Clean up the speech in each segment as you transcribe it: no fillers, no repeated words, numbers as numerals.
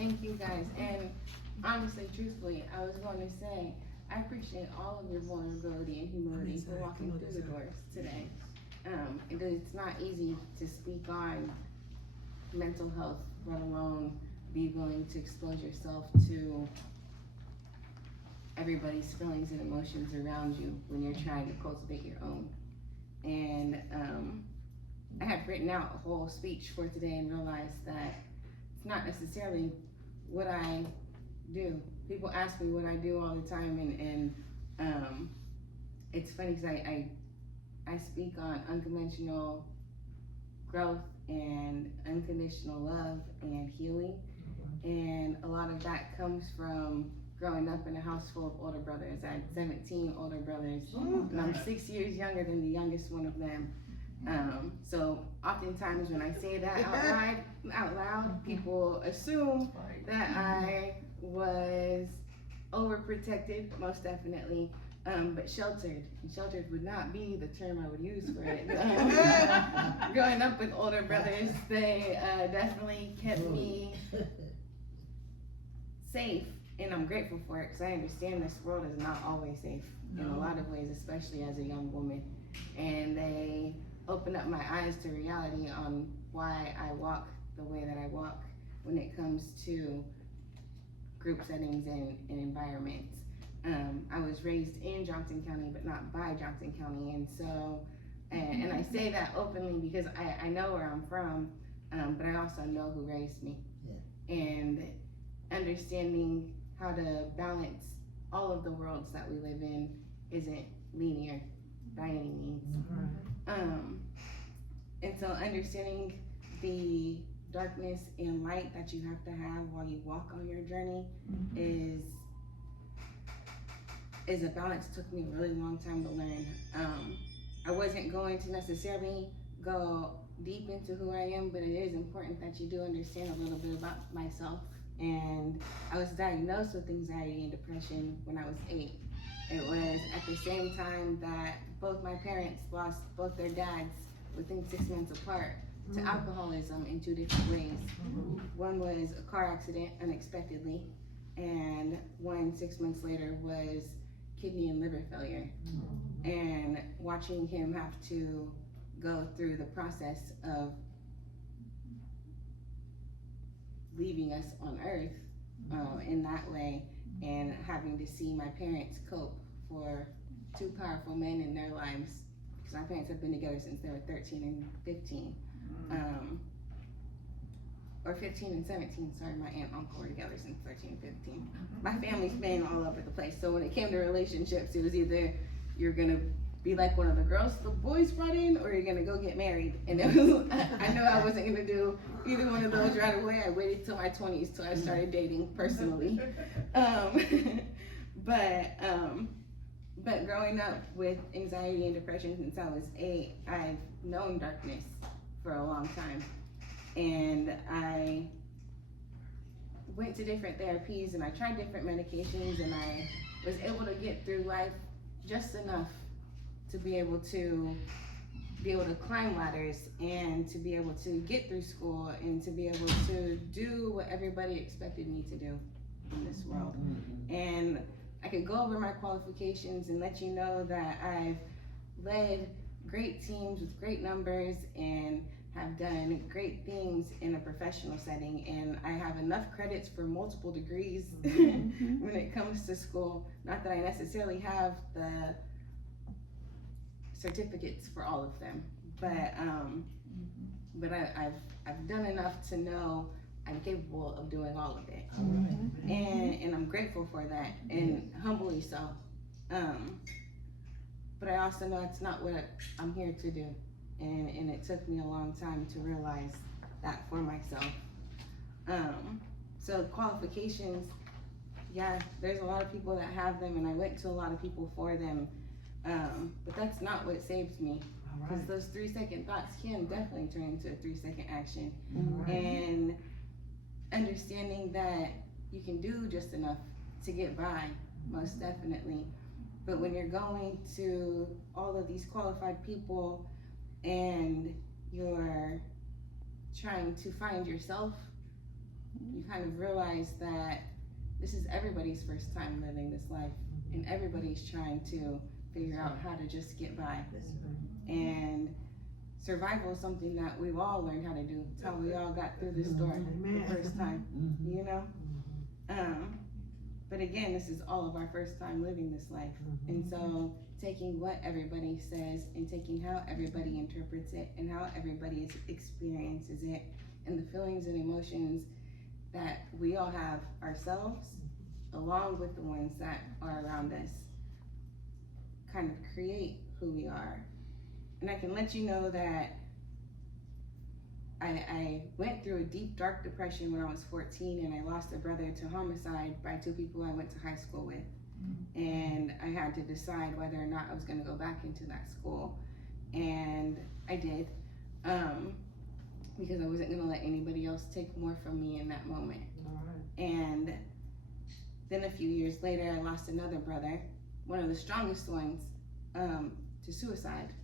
Thank you guys. And honestly, truthfully, I was going to say, I appreciate all of your vulnerability and humility for walking through the doors today. It's not easy to speak on mental health, let alone be willing to expose yourself to everybody's feelings and emotions around you when you're trying to cultivate your own. And I had written out a whole speech for today and realized that it's not necessarily what I do. People ask me what I do all the time, and it's funny because I speak on unconventional growth and unconditional love and healing, and a lot of that comes from growing up in a house full of older brothers. I had 17 older brothers, and I'm 6 years younger than the youngest one of them. So oftentimes when I say that out loud, people assume that I was overprotected, most definitely, but sheltered. And sheltered would not be the term I would use for it. Growing up with older brothers, they definitely kept me safe, and I'm grateful for it because I understand this world is not always safe in a lot of ways, especially as a young woman. And they opened up my eyes to reality on why I walk the way that I walk when it comes to group settings and environments. I was raised in Johnson County, but not by Johnson County, and so, and I say that openly because I know where I'm from, but I also know who raised me. Yeah. And understanding how to balance all of the worlds that we live in isn't linear by any means. And so understanding the darkness and light that you have to have while you walk on your journey is a balance. It took me a really long time to learn. I wasn't going to necessarily go deep into who I am, but it is important that you do understand a little bit about myself. And I was diagnosed with anxiety and depression when I was 8. It was at the same time that both my parents lost both their dads within 6 months apart to alcoholism in 2 different ways. One was a car accident unexpectedly, and one 6 months later was kidney and liver failure. And watching him have to go through the process of leaving us on earth in that way, and having to see my parents cope for 2 powerful men in their lives, because my parents have been together since they were 13 and 15. Or 15 and 17, sorry, my aunt and uncle were together since 13 and 15. My family's been all over the place, so when it came to relationships, it was either you're gonna be like one of the girls the boys brought in, or you're gonna go get married. And it was, I know I wasn't gonna do either one of those right away. I waited till my 20s till I started dating personally. But growing up with anxiety and depression since I was 8, I've known darkness for a long time. And I went to different therapies and I tried different medications, and I was able to get through life just enough to be able to climb ladders and to be able to get through school and to be able to do what everybody expected me to do in this world. And I could go over my qualifications and let you know that I've led great teams with great numbers and have done great things in a professional setting, and I have enough credits for multiple degrees when it comes to school. Not that I necessarily have the certificates for all of them, but I've done enough to know I'm capable of doing all of it. And I'm grateful for that, and humbly so. But I also know it's not what I'm here to do. And it took me a long time to realize that for myself. So qualifications, yeah, there's a lot of people that have them, and I went to a lot of people for them, but that's not what saves me. Because those 3-second thoughts can definitely turn into a 3-second action. And understanding that you can do just enough to get by, most definitely. But when you're going to all of these qualified people and you're trying to find yourself, you kind of realize that this is everybody's first time living this life, and everybody's trying to figure out how to just get by. And survival is something that we've all learned how to do. It's how we all got through this door the first time, you know? But again, this is all of our first time living this life. And so taking what everybody says and taking how everybody interprets it and how everybody experiences it and the feelings and emotions that we all have ourselves, along with the ones that are around us, kind of create who we are. And I can let you know that I went through a deep, dark depression when I was 14, and I lost a brother to homicide by two people I went to high school with. And I had to decide whether or not I was gonna go back into that school. And I did, because I wasn't gonna let anybody else take more from me in that moment. And then a few years later, I lost another brother, one of the strongest ones, to suicide.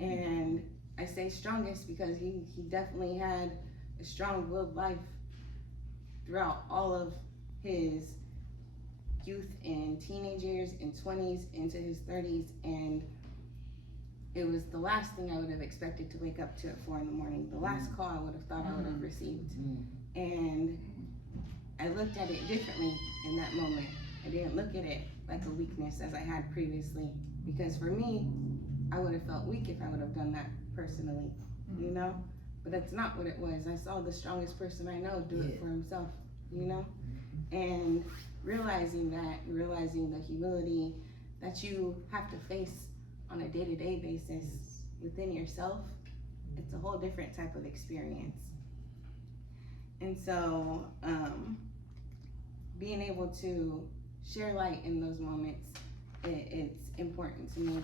And I say strongest because he definitely had a strong-willed life throughout all of his youth and teenage years and 20s into his 30s, and it was the last thing I would have expected to wake up to at 4 a.m, the last call I would have thought I would have received. And I looked at it differently in that moment. I didn't look at it like a weakness as I had previously, because for me, I would have felt weak if I would have done that personally, you know? But that's not what it was. I saw the strongest person I know do it for himself, you know? And realizing the humility that you have to face on a day-to-day basis within yourself, it's a whole different type of experience. And so, being able to share light in those moments, it's important to me.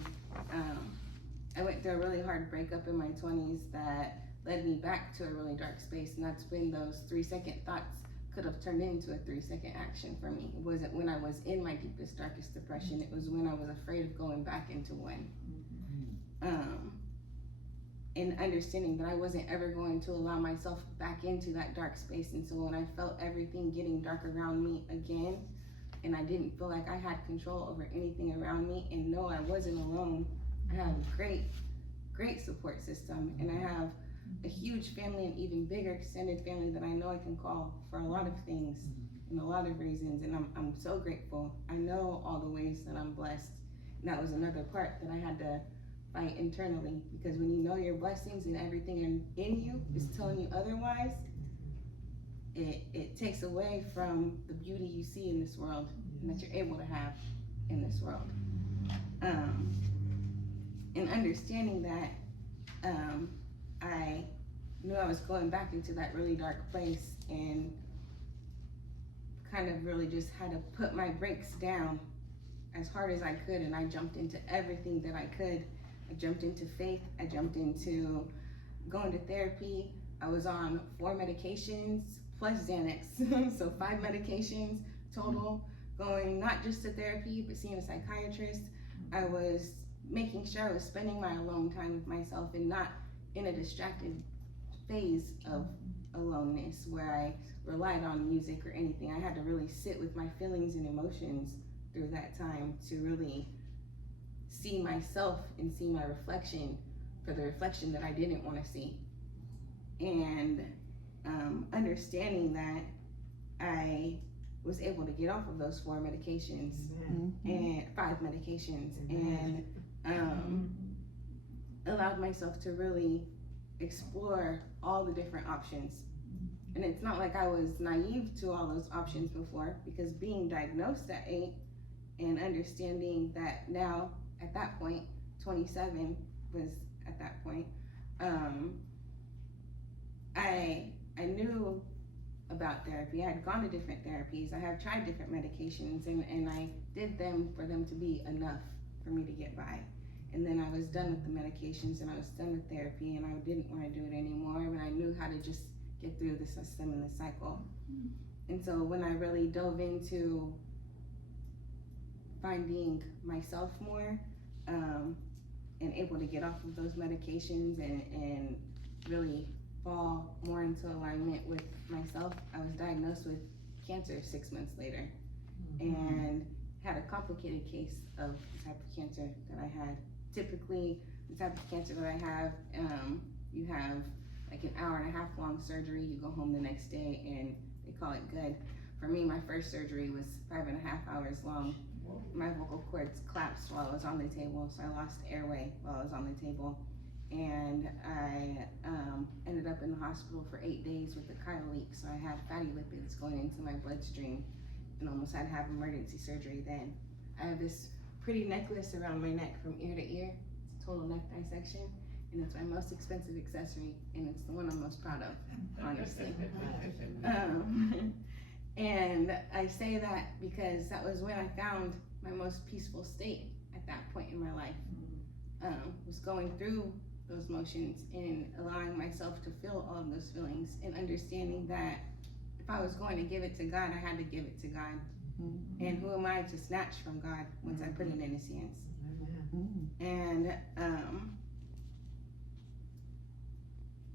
I went through a really hard breakup in my 20s that led me back to a really dark space, and that's when those 3-second thoughts could have turned into a 3-second action for me. It wasn't when I was in my deepest, darkest depression, it was when I was afraid of going back into one. And understanding that I wasn't ever going to allow myself back into that dark space. And so when I felt everything getting dark around me again, and I didn't feel like I had control over anything around me, and no, I wasn't alone. I have a great support system, and I have a huge family, and even bigger extended family that I know I can call for a lot of things and a lot of reasons, and I'm so grateful. I know all the ways that I'm blessed, and that was another part that I had to fight internally, because when you know your blessings and everything in you is telling you otherwise, it takes away from the beauty you see in this world and that you're able to have in this world. And understanding that, I knew I was going back into that really dark place, and kind of really just had to put my brakes down as hard as I could, and I jumped into everything that I could. I jumped into faith, I jumped into going to therapy. I was on 4 medications plus Xanax, so 5 medications total, going not just to therapy, but seeing a psychiatrist. I was making sure I was spending my alone time with myself and not in a distracted phase of aloneness where I relied on music or anything. I had to really sit with my feelings and emotions through that time to really see myself and see my reflection for the reflection that I didn't want to see. And understanding that I was able to get off of those 4 medications and 5 medications, and allowed myself to really explore all the different options. And it's not like I was naive to all those options before, because being diagnosed at 8 and understanding that now at that point, 27 was at that point, I knew about therapy. I had gone to different therapies. I have tried different medications, and I did them for them to be enough for me to get by. And then I was done with the medications, and I was done with therapy, and I didn't want to do it anymore, but I knew how to just get through the system and the cycle. And so when I really dove into finding myself more, and able to get off of those medications and really fall more into alignment with myself, I was diagnosed with cancer 6 months later, and had a complicated case of the type of cancer that I had. Typically, the type of cancer that I have, you have like an hour and a half long surgery, you go home the next day and they call it good. For me, my first surgery was 5.5 hours long. My vocal cords collapsed while I was on the table, so I lost airway while I was on the table. And I ended up in the hospital for 8 days with a chyle leak, so I had fatty lipids going into my bloodstream and almost had to have emergency surgery then. I have this pretty necklace around my neck from ear to ear. It's a total neck dissection, and it's my most expensive accessory, and it's the one I'm most proud of, honestly. And I say that because that was when I found my most peaceful state at that point in my life. Was going through those motions and allowing myself to feel all of those feelings, and understanding that if I was going to give it to God, I had to give it to God. And who am I to snatch from God once I put it in His hands? And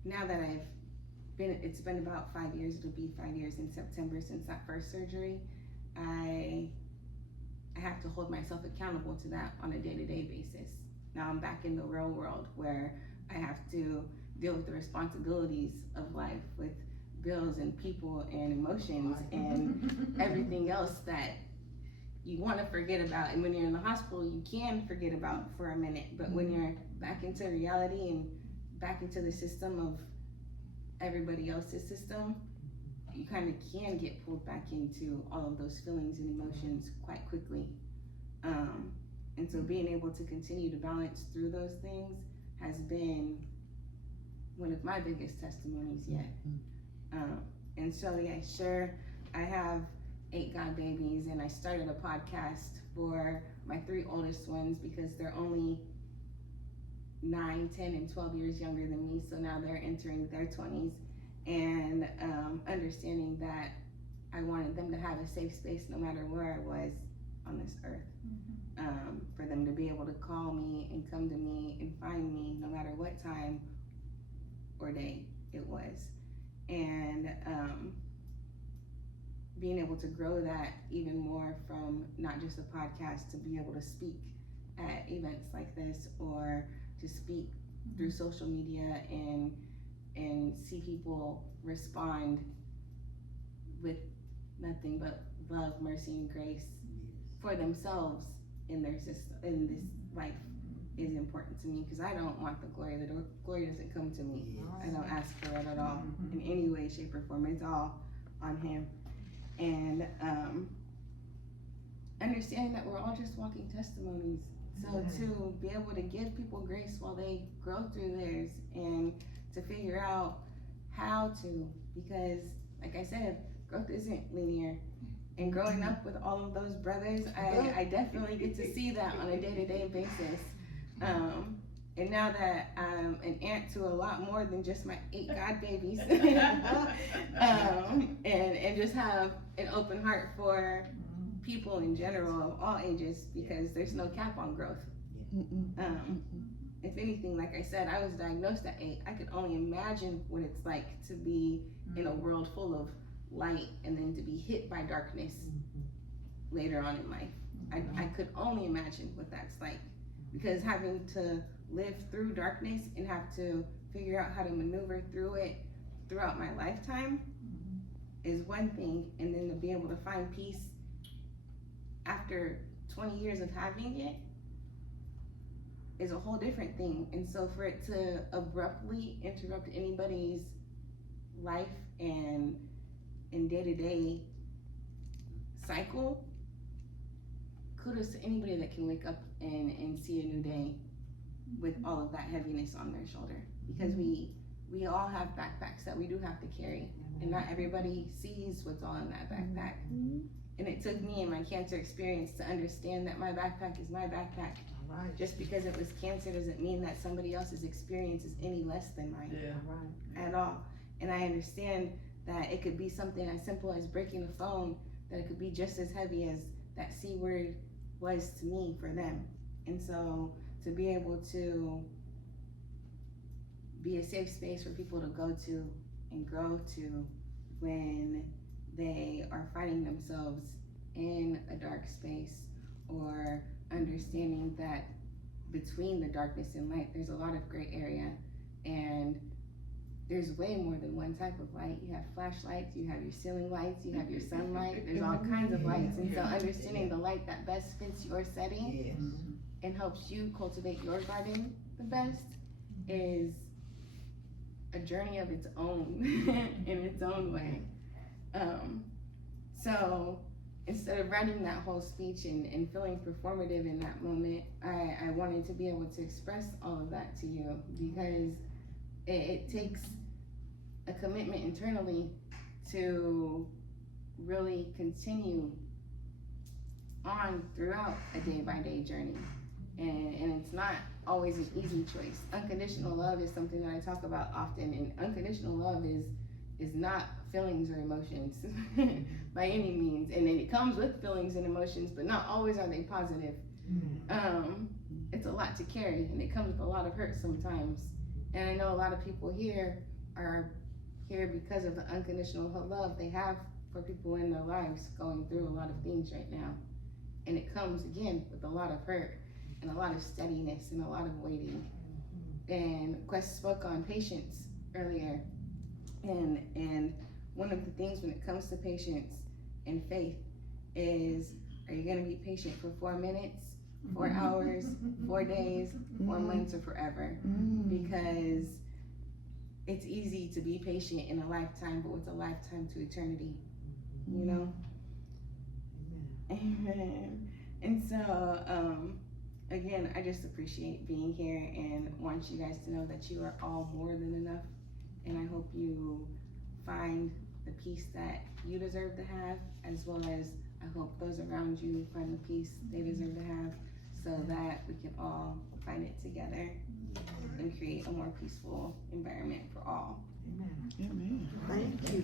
now that it's been about 5 years, it'll be 5 years in September since that first surgery, I have to hold myself accountable to that on a day-to-day basis. Now I'm back in the real world where I have to deal with the responsibilities of life, with bills and people and emotions and everything else that you want to forget about. And when you're in the hospital, you can forget about for a minute, but when you're back into reality and back into the system of everybody else's system, you kind of can get pulled back into all of those feelings and emotions quite quickly. And so being able to continue to balance through those things has been one of my biggest testimonies yet. And so, yeah, sure, I have 8 God babies, and I started a podcast for my 3 oldest ones because they're only 9, 10, and 12 years younger than me, so now they're entering their 20s, and understanding that I wanted them to have a safe space no matter where I was on this earth. For them to be able to call me and come to me and find me no matter what time or day it was. And being able to grow that even more from not just a podcast to be able to speak at events like this, or to speak through social media and see people respond with nothing but love, mercy, and grace for themselves in their system, in this life, is important to me, because I don't want the glory. The glory doesn't come to me. I don't ask for it at all in any way, shape, or form. It's all on Him. And understanding that we're all just walking testimonies. So to be able to give people grace while they grow through theirs, and to figure out how to, because like I said, growth isn't linear. And growing up with all of those brothers, I definitely get to see that on a day-to-day basis. And now that I'm an aunt to a lot more than just my 8 God babies, and just have an open heart for people in general of all ages, because there's no cap on growth. If anything, like I said, I was diagnosed at 8. I could only imagine what it's like to be in a world full of light and then to be hit by darkness later on in life. I could only imagine what that's like, because having to live through darkness and have to figure out how to maneuver through it throughout my lifetime is one thing, and then to be able to find peace after 20 years of having it is a whole different thing. And so for it to abruptly interrupt anybody's life and day-to-day cycle, kudos to anybody that can wake up and see a new day with all of that heaviness on their shoulder, because we all have backpacks that we do have to carry, and not everybody sees what's all in that backpack. And it took me and my cancer experience to understand that my backpack is my backpack. Just because it was cancer doesn't mean that somebody else's experience is any less than mine at all. And I understand that it could be something as simple as breaking a phone, that it could be just as heavy as that C word was to me for them. And so to be able to be a safe space for people to go to and grow to when they are finding themselves in a dark space, or understanding that between the darkness and light, there's a lot of gray area, and there's way more than one type of light. You have flashlights, you have your ceiling lights, you have your sunlight, there's all kinds of lights. And so understanding the light that best fits your setting and helps you cultivate your garden the best is a journey of its own in its own way. So instead of writing that whole speech and feeling performative in that moment, I wanted to be able to express all of that to you, because it takes a commitment internally to really continue on throughout a day-by-day journey. And it's not always an easy choice. Unconditional love is something that I talk about often, and unconditional love is not feelings or emotions by any means. And then it comes with feelings and emotions, but not always are they positive. It's a lot to carry, and it comes with a lot of hurt sometimes. And I know a lot of people here are here because of the unconditional love they have for people in their lives going through a lot of things right now. And it comes again with a lot of hurt and a lot of steadiness and a lot of waiting. And Quest spoke on patience earlier. And one of the things when it comes to patience and faith is, are you gonna be patient for 4 minutes, 4 hours, 4 days, 4 months, or forever? Because it's easy to be patient in a lifetime, but what's a lifetime to eternity? You know? Amen. And so, again, I just appreciate being here and want you guys to know that you are all more than enough. And I hope you find the peace that you deserve to have, as well as I hope those around you find the peace they deserve to have, so that we can all find it together and create a more peaceful environment for all. Amen. Thank you.